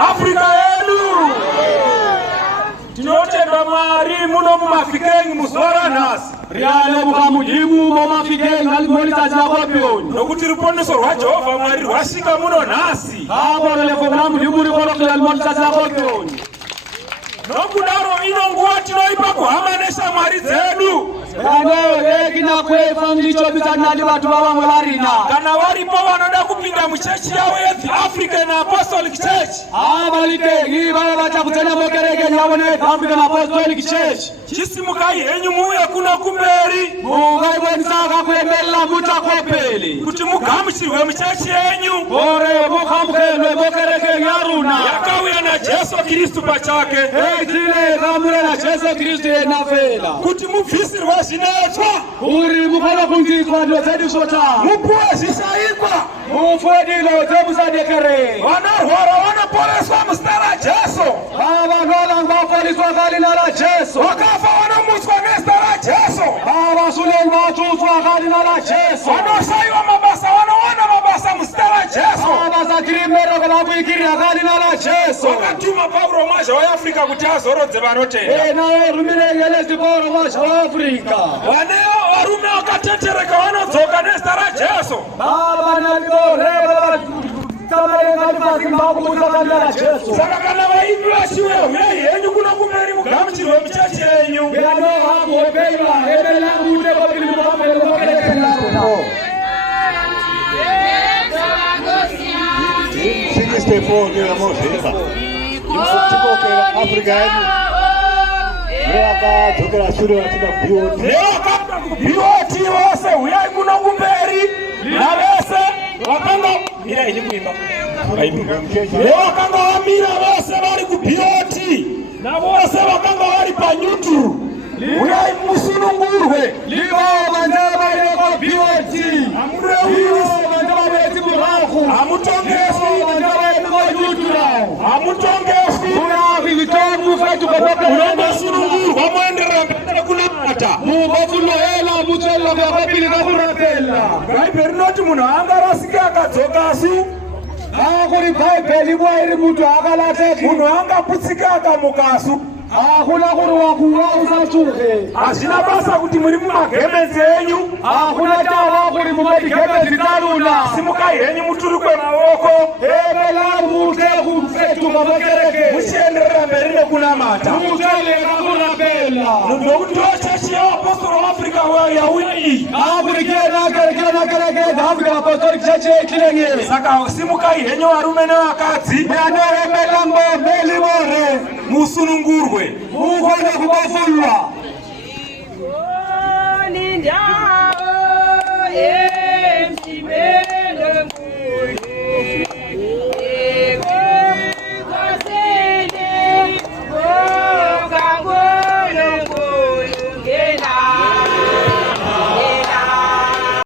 Afrika yenu. Tinotenda Mwari muno mumafikengi musora nasi. Riale mukamujibu mumafikengi alimolita chakopyoni. Nokuti ruponeso rwa Jehova Mwari rwasvika muno nasi. Hapo lefo mukamujibu rikolokela alimolita chakopyoni. Nokudaro ino nguva tinoipa kuhamanisha Mwari dzedu. Kina kwefa ndicho bitanali watu bawamwe barina. Kana waripo vanoda kupinda muchechi yawo yeThe African Apostolic Church. Abalike baba bachakutana mokereke nyabone African Apostolic Church. Chisimukai henyu muye kuno kumberi. Mugai bwenzaka kwemela mutakopeli. Kuti mugamuchirwe muchechi yenyu. Ore mukamkelwe mokereke yaruna. Yakauya na Jesu Kristu pachake. Ekile kamure na Jesu Kristu enafela. Kuti mubvisirwe zvinetsva. Uri mukala kungikwa ndozedu sota. Mupuwe zvisaikwa. Mufodilo zemusadekere. Vanorwara vanoporeswa muzita raJesu. Vanhu vapoliswa kalina la Jesu. Vakafa vanomutswa nezita raJesu. Vasulengi vatutswa kalina la Jesu. Vanoshayiwa mabasa vanowana mabasa muzita raJesu. Vasakirimero kana kuikirira kalina la Jesu. Vakatuma Paulo mwazha weAfrica kuti azorodze vanotenda. Nawo rumirengelezi Paulo mwazha weAfrica. Vanewo varume vakatetereka vanodzoka nezita raJesu. Saka kana vaimbi vashiwe huyai henyu kuno kumberi mugamuchirwe muchechi yenyu. BOT vose huyai kuno kumberi navese vakanga mira ini kuimba vakanga vamira vose vari kuBOT navose vakanga vari panyuturu huyai musunungurwe hamutongeswi unongosunungurwa moenderera mberi kunamata bhaibheri rinoti munhu angarasike akadzokasu. Kuri Bible bwairi muntu akalateki. Munhu angaputsika akamukasu. Hakuna kuri wakuwa usachuke. Hazvina basa kuti muri mumagemezi enyu. Hakuna tawa kuri mumagemezi taruna. Simukai henyu muturukwe maoko. Ebela mute kufetuka mokereke. Muchienderera mberi nekunamata. Muteleka kurapela. Nokuti chechi yeApostle Africa yauya iyi. Kereke African Apostolic Church ekilenge. Saka simukai henyu varume nevakadzi. Ebela mbele more. Musunungurwe. Mukone kubafulwa.